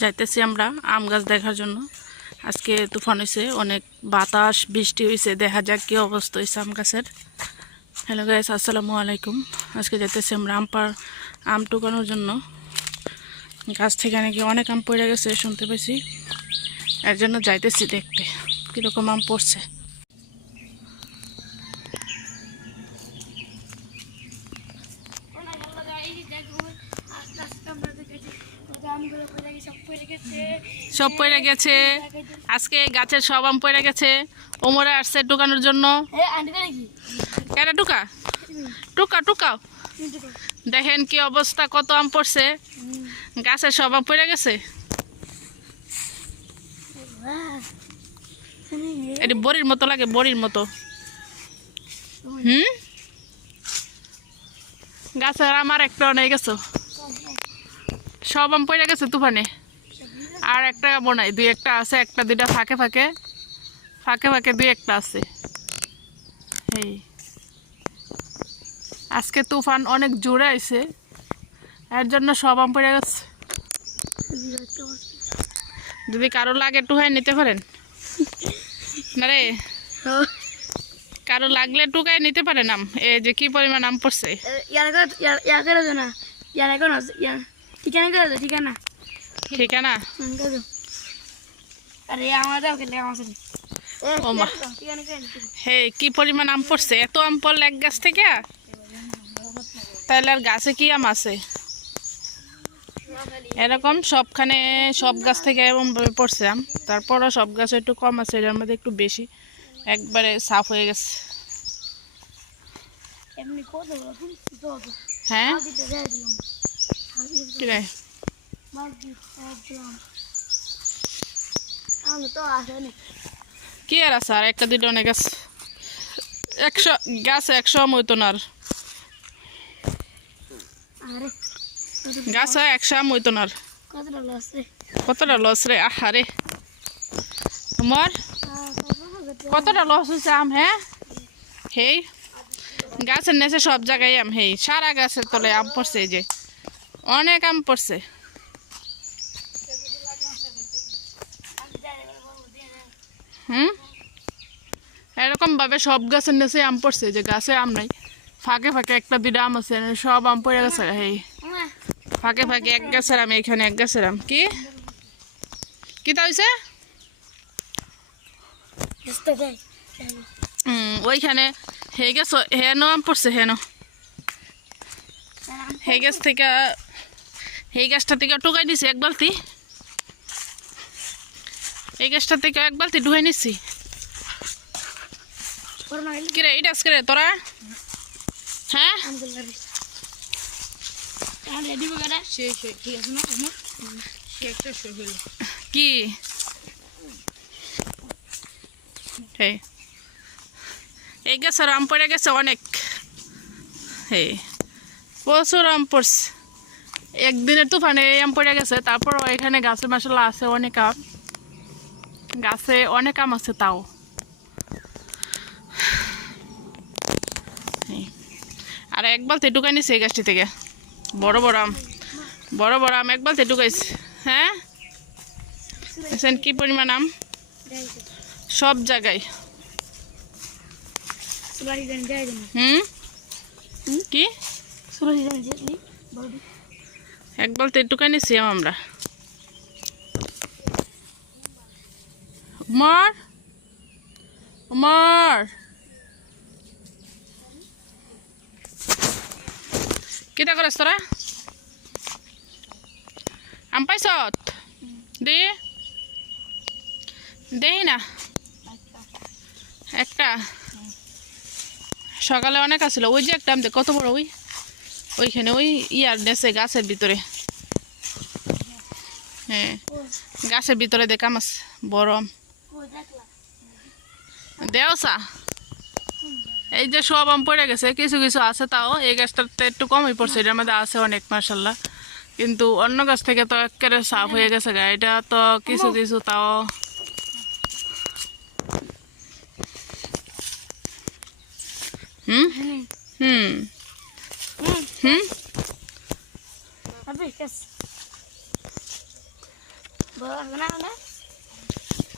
যাইতেছি আমরা আম গাছ দেখার জন্য। আজকে তুফান হয়েছে, অনেক বাতাস বৃষ্টি হয়েছে, দেখা যাক কি অবস্থা হয়েছে আম গাছের। হ্যালো গাইস, আসসালামু আলাইকুম। আজকে যাইতেছি আমরা আম টুকানোর জন্য। গাছ থেকে নাকি অনেক আম পড়ে গেছে শুনতে পেয়েছি, এর জন্য যাইতেছি দেখতে কীরকম আম পড়ছে। সব পড়ে গেছে, আজকে গাছের সব আম পড়ে গেছে। ওমরে আসছে টুকানোর জন্য। কেটা টুকা টুকা টুকাও, দেখেন কি অবস্থা, কত আম পড়ছে, গাছের সব আম পড়ে গেছে। এটি বড়ির মতো লাগে, বড়ির মতো। গাছের আমার একটা নিয়ে গেছো, সব আম পড়ে গেছে তুফানে। আর একটা বোনাই দুই একটা আছে, একটা দুইটা ফাঁকে ফাঁকে ফাঁকে ফাঁকে দুই একটা আছে। এই আজকে তুফান অনেক জোরে আইছে, এর জন্য সব আম পড়ে গেছে। যদি কারো লাগে টুকাই নিতে পারেন না রে, কারো লাগলে টুকাই নিতে পারেন আম। এই যে কি পরিমাণ আম পড়ছে। ঠিকানা হে, কি পরিমাণ আম পড়ছে, এত আম পড়লে এক গাছ থেকে, তাহলে আর গাছে কি আম আছে? এরকম সবখানে সব গাছ থেকে এমন ভাবে পড়ছে আম, তারপরও সব গাছে একটু কম আছে, এর মধ্যে একটু বেশি, একবারে সাফ হয়ে গেছে। হ্যাঁ কি আর আছে, আর একটা দুইটা অনেক আছে, 100 গাছে 100 আম হইতো না, আর গাছে 100 আম হইতো না। কতটা লস রে, আহারে তোমার কতটা লস হয়েছে আম। হ্যাঁ, হেই গাছের নেচে সব জায়গায় আম, হেই সারা গাছের তলে আম পড়ছে, এই যে অনেক আম পড়ছে। এরকম ভাবে সব গাছের নেচে আম পড়ছে, যে গাছে আম নাই, ফাঁকে ফাঁকে একটা দুইটা আম আছে, সব আম পড়ে গেছে। হেই ফাঁকে ফাঁকে এক গাছের আম, এখানে এক গাছের আম। কি কি তা হয়েছে? ওইখানে হে গাছ, হেন আম পড়ছে, হেন হে গাছ থেকে, এই গাছটা থেকে টুকাই নিছি এক বালতি, এই গাছটা থেকে এক বালতি ঢুকাই নিছি। কিরে এটা আজকে তোরা? হ্যাঁ কি এই গাছের আম পড়ে গেছে অনেক, হে প্রচুর আম পড়ছে। একদিনের তুফানে আম পড়ে গেছে, তারপর এখানে গাছে মাসাল্লাহ আছে অনেক আম, গাছে অনেক আম আছে তাও। আর এক বালতি ঢুকাই নিছে এই গাছটি থেকে, বড় বড় আম, বড় বড় আম এক বালতি ঢুকাইছে। হ্যাঁ কি পরিমাণ আম সব জায়গায়। কি এক বালতি ঢুকাই নিছি আম আমরা। উমর উমর কিটা করিস তোরা? আম পাইছ দে, দেই না একটা, সকালে অনেক আসছিল, ওই যে একটা আম কত বড়, ওইখানে ওই ইয়ার নেছে গাছের ভিতরে। হ্যাঁ গাছের ভিতরে দেখ আম আছে বড় আম, দেওসা। এই যে সব আম পড়ে গেছে, কিছু কিছু আছে তাও, এই গাছটাতে একটু কমই পড়ছে, এটার মধ্যে আছে অনেক মাশাল্লাহ, কিন্তু অন্য গাছ থেকে তো একেবারে সাফ হয়ে গেছে গা, এটা তো কিছু কিছু তাও। হুম হুম হুম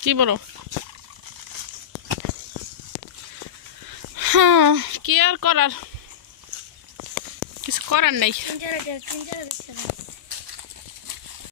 কি বড়? হ্যাঁ, কি আর করার, কিছু করার নেই।